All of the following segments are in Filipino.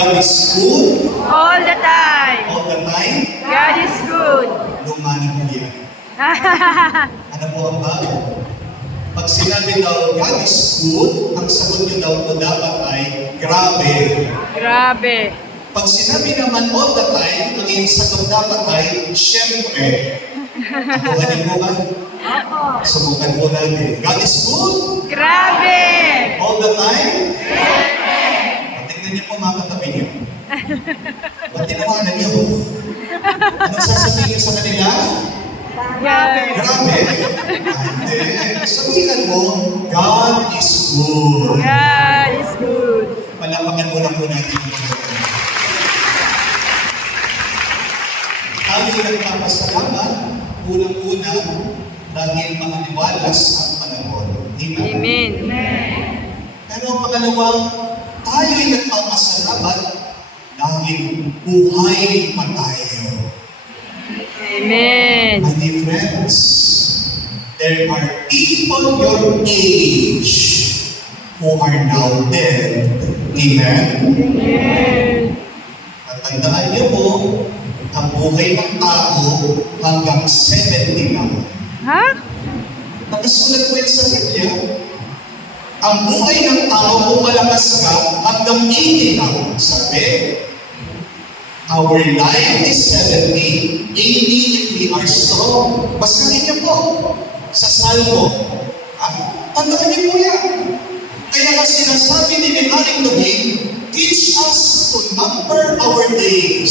God is good. All the time. All the time. God is good. Lumana po yan. Ano po ang bago? Pag sinabi daw, God is good, ang sagot niyo daw po dapat ay, grabe. Grabe. Pag sinabi naman all the time, ang iyong sagot dapat ay, syempre. Akuhanin mo ba? Subukan po natin. God is good. Grabe. All the time. Tingnan niyo po mga katabi niyo. Ba't tinawanan niyo? Anong sasabihin niyo sa kanila? Grabe. Grabe. Hindi. Sabihan mo, God is good. God is good. Palapakan mo lang po natin. Tayo nagpapasalamat, unang-una, dahil mga liwalas ang panahon. Amen. Amen. Pero pangalawa, tayo'y nagpapasalamat dahil buhay pa tayo. Amen. My dear friends, there are people your age who are now dead. Amen? Amen. At tandaan niyo po, ang buhay ng tao hanggang 70 lang. Ha? Nakasulat po yan sa Biblia. Ang buhay ng tao kung malakas ka hanggang 80 lang. Sabi, our life is 70, 80 if we are strong. Basahin niyo po sa Salmo. Tandaan niyo po yan. Kaya nga sinasabi ni Haring David, teach us to number our days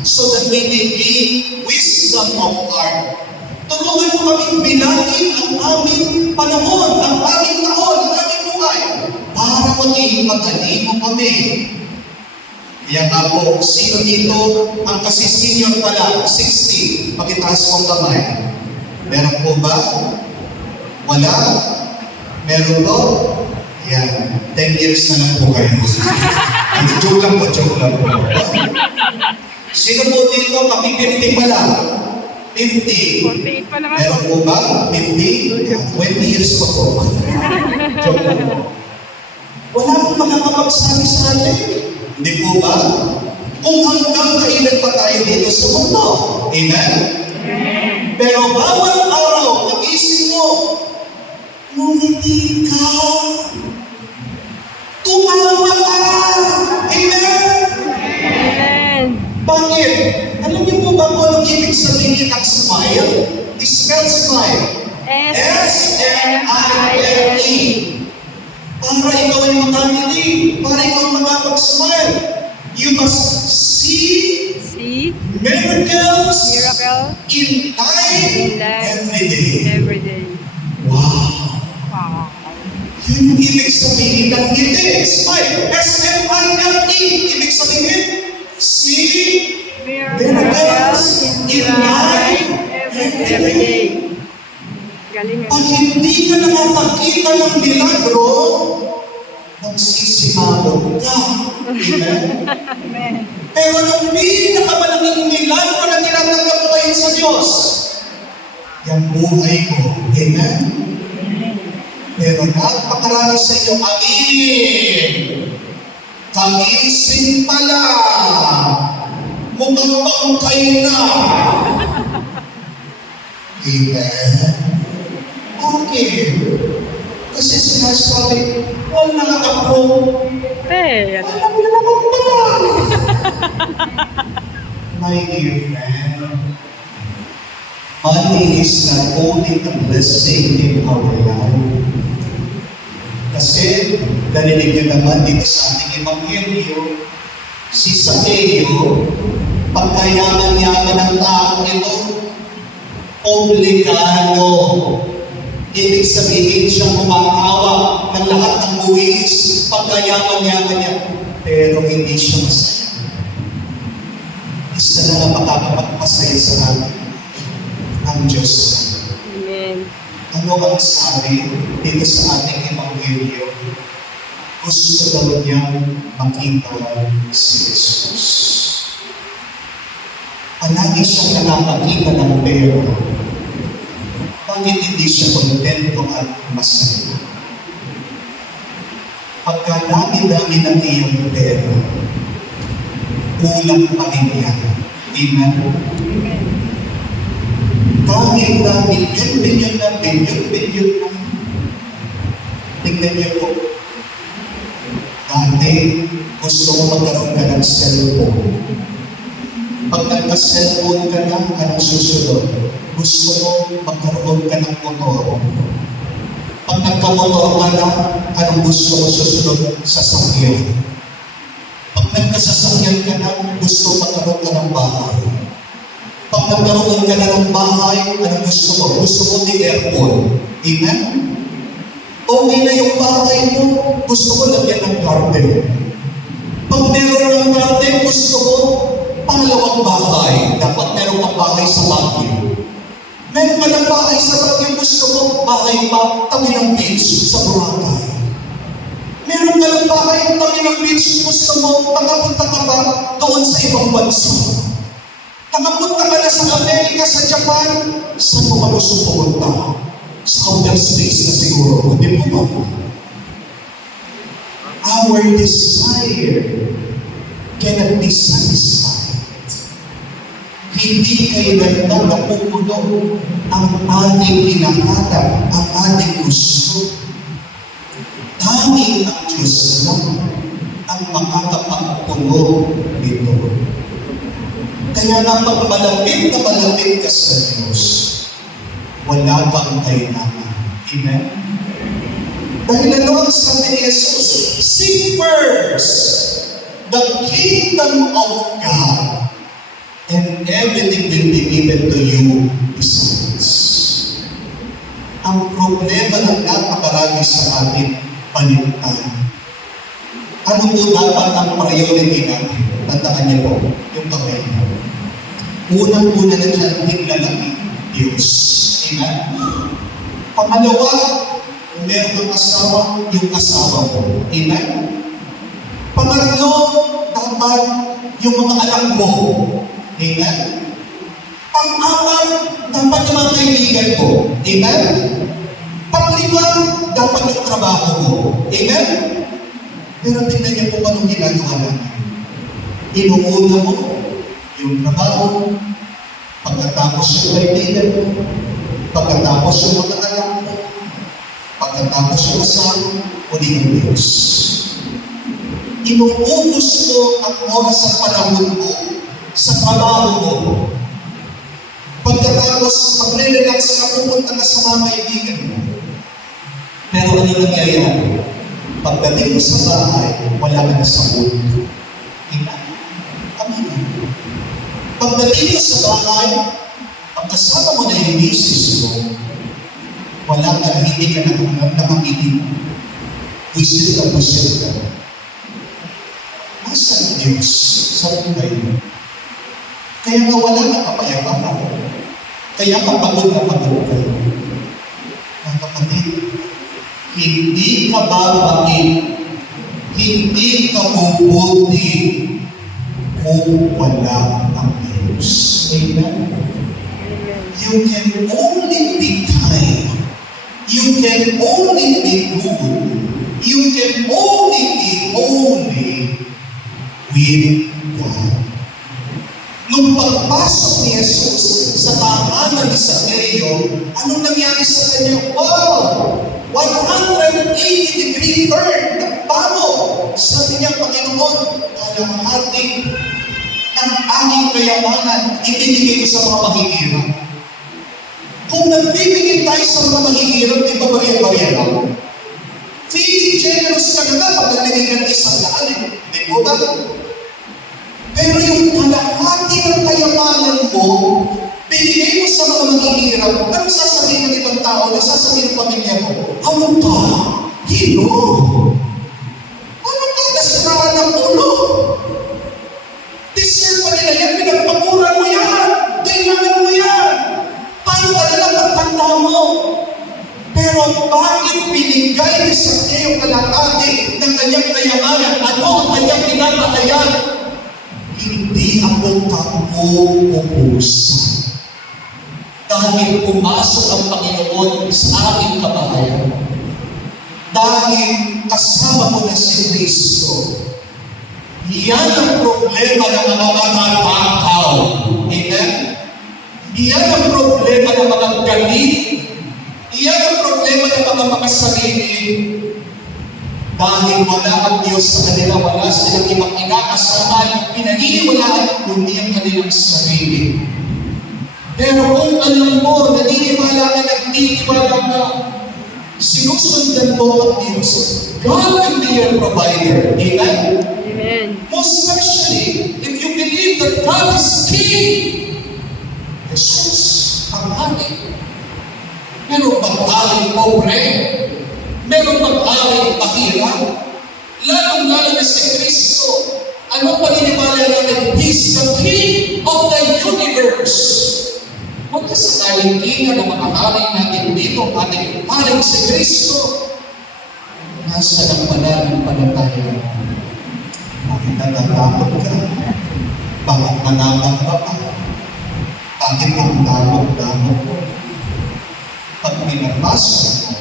so that we may gain wisdom of heart. Tulungan mo kaming bilangin ang aming panahon, ang aming taon, ang aming buhay, para maging matalino kami. Kaya nga po, sino dito ang kasi senior pala, 60, pakitaas mong kamay. Meron po ba? Wala? Meron po? Yan, 10 years na lang po kayo. Joke lang po, joke lang po. Sino po dito, maki-50 pa lang? 50. 48 pa naman. Meron po ba? 50? 20 years pa po. Joke lang po. Wala pong makakapagsabi sa atin. Hindi po ba? Kung hanggang kailan pa tayo dito sa mundo. Amen? Pero bawat araw, pag-isip mo, ngumiti ka. Tumawa ka. Amen? Amen. Bakit? Alam niyo po ba kung anong ibig sabihin ng smile? Spell smile. S-M-I-L-E. Para ikaw ay makangiti, para ikaw ay makapag-smile, you must see miracles in life every day. Every day. Wow! Wow. Yun yung ibig sabihin ng ngiti. Smile. S-M-I-L-E. Ibig sabihin, see miracles in life every day. Galing Pag hindi ka nakakakita ng milagro, magsisimangot ka. Amen? Amen. Pero ang pinakamalaking milagro na tinatanggap ko ngayon sa Diyos, yung buhay ko. Amen? Pero napakarami sa iyo, aminin. Kagising pala. Mukhang bangkay na. Amen? Okay. Kasi sinasabi, wala ako. Alam mo naman pala. My dear friend, money is not only a blessing in our life. Kasi, narinig niyo naman dito sa ating Ebanghelyo, si Zaccheo, pagkayaman-yaman ng tao ito, obligado. Ibig sabihin siyang kumakawa ng lahat ng buwis, pagkayaman-yaman niya, pero hindi siya masaya. Isa na lang makakapagpasaya sa atin, ang Diyos. Amen. Ano ang sabi dito sa ating Ebanghelyo? Gusto daw niyang makita si Jesus. Palagi siyang nakakakita ng pera. Bakit hindi siya kontento at masaya? Pagka dami-dami ng iyong pera, kulang pa rin yan. Amen? Amen. Kahit na bilyon na, tingnan niyo po. Dati, gusto mo magkaroon ka ng cellphone. Pag nagka-cellphone ka na, anong susunod? Gusto mo magkaroon ka ng motor. Pag nagka-motor ka na, anong gusto mo susunod? Sasakyan. Pag nagkasasakyan ka na, gusto magkaroon ka ng bahay. Pag nagkaroon ka na ng bahay, anong gusto mo? Gusto mo di aircon. Amen? Okay na yung bahay mo, gusto mo lagyan ng garden. Pag meron ng garden, gusto mo pangalawang bahay. Dapat meron kang bahay sa Baguio. Meron ka ng bahay sa Baguio, gusto mo bahay pa, tabi ng beach sa Boracay. Meron ka ng bahay, tabi ng beach, gusto mo, pagkapunta ka pa doon sa ibang bansa. Nakapunta ka na sa Amerika, sa Japan, saan mo ba gusto pumunta? Sa outer space na siguro, hindi mo ba? Our desire cannot be satisfied. Hindi kailanman napupuno ang ating hinahanap, ang ating gusto. Tanging ang Diyos lang ang makakapagpuno nito. Kaya nga pag malapit na malapit ka sa Diyos, wala kang kailangan. Amen? Dahil ano ang sabi ni Jesus? Seek first the kingdom of God, and everything will be given to you besides. Ang problema ng napakarami sa atin, paligtan. Ano po dapat ang priority natin? Tandaan niyo po, yung kamay. Unang-una na natin lalaki, Diyos. Amen? Pangalawa, kung meron kang asawa, yung asawa mo. Amen? Pangatlo, dapat yung mga anak mo. Amen? Pang-apat, dapat yung mga kaibigan mo. Amen? Panglima, dapat yung trabaho mo. Amen? Pero tingnan niyo po anong ginagawa natin. Inuuna mo yung trabaho, pagkatapos yung kaibigan mo, pagkatapos yung mga anak mo, pagkatapos yung asawa, o di yung Diyos. Inuubos mo ang oras sa panahon mo, sa trabaho mo. Pagkatapos, magre-relax ka, pupunta ka sa mga kaibigan mo. Pero ano nangyayari? Pagdating mo sa bahay, wala ka na sa mundo. Amen. Pagdating mo sa bahay, pagkasama mo na yung misis mo, wala ka na, hindi ka nakakibig. Buisit ka. Nasa ang Diyos sa buhay mo? Kaya nga wala na kapayapaan. Kaya kapagod na pagod ka. Mga kapatid, hindi ka babain, hindi ka bubuti kung wala ang Diyos. Amen? You can only be kind. You can only be good. You can only be holy with God. Nung pagpasok ni Jesus sa tahanan ni Zaccheo, anong nangyari sa kanya? Wow! 180-degree turn. Paano? Sabi niya, Panginoon, kalahati ng aking kayamanan, ibibigay ko sa mga mahihirap. Kung nagbibigay tayo sa mga mahihirap, di ba bariya-bariya lang? Feeling generous ka na pag nagbibigay ng 100, di ba ba? Pero yung kalahati ng kayamanan mo, binigay mo sa mga mahihirap, anong sasabihin ng ibang tao, anong sasabihin ng pamilya mo? Ano ka? Hino? Ano ka? Nasiraan ng ulo? Deserve pa nila yan, pinagpakuran mo yan, kailangan mo yan. Paano ka nalang magtanda mo? Pero bakit binigay ni Zaccheo kalahati ng kanyang kayamanan? Ano ang kanyang pinapatayan? Hindi ako kapupusan. Dahil pumasok ang Panginoon sa aking kabahayan. Dahil kasama ko na si Kristo, Iyan ang problema ng mga matatakaw. Amen? Iyan ang problema ng mga galit. Iyan ang problema ng mga makasarili. Dahil wala ang Diyos sa kanila, wala silang ibang inaasahan, pinaniniwalaan kundi ang kanilang sarili. Pero kung alam mo, naniniwala ka, nagtitiwala ka, sinusundan mo ang Diyos, God will be your provider. Amen? Amen. Most especially, if you believe that God is King, Jesus ang hari. Meron bang haring pobre? Meron bang haring mahirap? Lalong-lalo na si Kristo. Ano paniniwala natin? He's the King of the universe. Huwag ka sa talingkingan ng mga haring natin dito, ating haring si Kristo. Nasa ng pananampalataya. Bakit natatakot ka? Bakit nanangamba ka? Bakit ang damot-damot ko? Pag pinapasok mo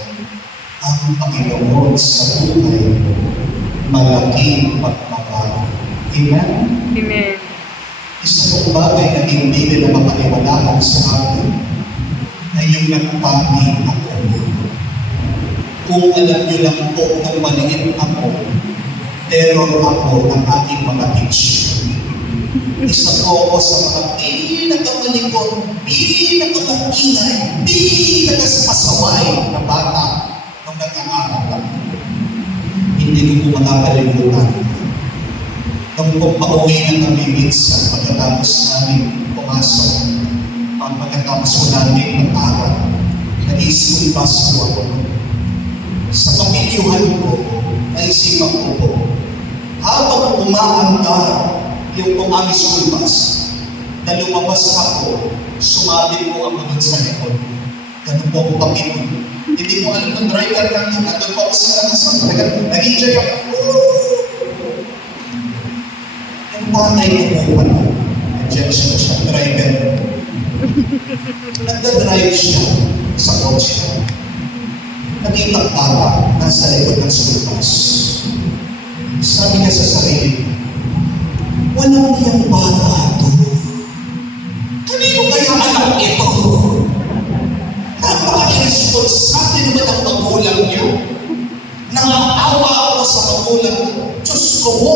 ang Panginoon sa buhay, malaking pagbabago. Amen? Amen. Isa pong bagay na hindi nila mapaniwalaan sa akin na yung nagpagi ako. Kung alam nyo lang po nung maliit ako, terror ako ng aking mga teacher. Isa po ako sa mga pinakamalikot, pinakamaingay, pinakaspasaway na bata nung nag-aaral ako. Hindi ko makakalimutan. Nung pauwi na kami minsan pagkatapos namin pumasok, pagkatapos ko namin mag-aral, nag-school bus ko ako. Sa pamilyuhan ko, naisipan ko po, habang umaandar yung aming school bus, na lumabas ako, sumabit ko ako dun sa likod. Ganun po ako Panginoon. Hindi ko alam ng driver lang yun. Nandun po ako sa lakas. Nag-enjoy ako. Yung tatay ko po pala, nandiyan siya, driver. Nagda-drive siya sa kotse. Nakita bata, nasa likod ng school bus. Sabi niya sa sarili, walang niyang bata ito. Kanino kaya anak ito? Napaka-irresponsable naman ang magulang niya. Nangaawa ako sa magulang niya. Diyos ko po.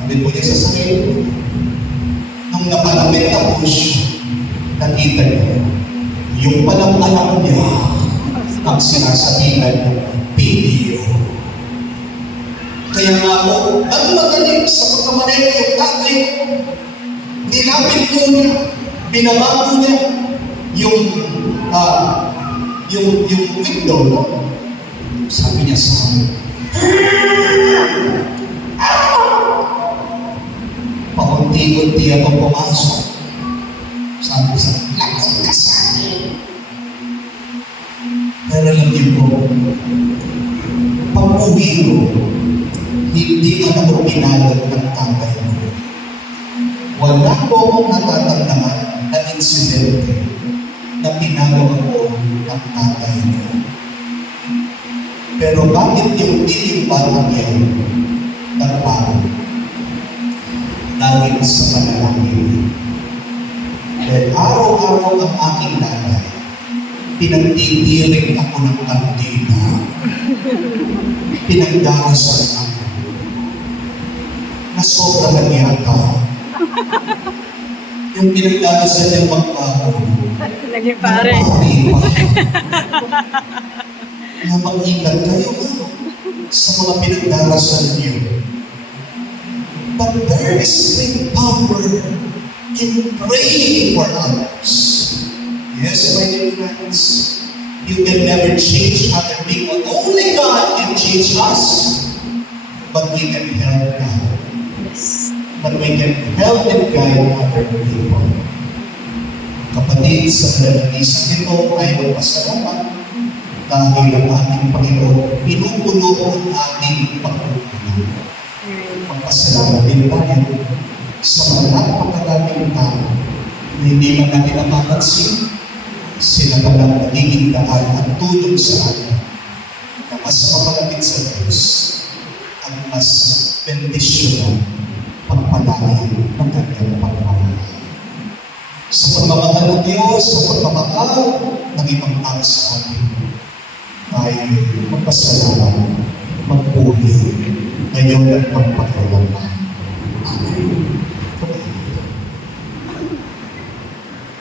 Sabi po niya sa sarili. Nung napalapit na po siya, nakita niya, yung palang anak niya, ang sinasabihan ng video. Kaya nga po, ang magaling sa pagkamanay yung tatay ko, nilapit po niya, binabago niya yung window, no? Sabi niya sa akin, paunti-unti ako pumasok. Sabi ko sa akin, lakot ka sa akin. Pero alam niyo po, pag-uwi ko, hindi man ako pinalot ng tatay ko. Wala po akong natatandaan na insidente na pinalo ako ng tatay ko. Pero bakit yung titing batang yan nagparo? Dahil sa panalangin. Dahil araw-araw ang aking nanay, pinagtitiring ako ng kandila. Pinagdarasal ako. Nasobrahan yata. Yung pinagdarasal niyang magbago. Naging pare. Na mag-ingat kayo sa mga pinagdarasal niyo. But there is great power in praying for others. Yes, my dear friends, you can never change other people. Only God can change us. But we can help God. Yes. But we can help and guide other people. Kapatid, sa kalalagisan ito ay magpasalamat dahil ang ating Panginoon pinupuno ang ating pagkukulang. Magpasalamat din tayo sa mga napakaraming tao na hindi man natin napapansin, sila palang nagiging daan at tulong sa atin na mas mapalapit sa Diyos at mas inconditional pagpalain ng kanyang pagmamahal. Sa pagmamahal ng Diyos, sa pagmamahal ng ibang tao sa atin, tayo magpasalamat, magpuli, ngayon at magpasalamat.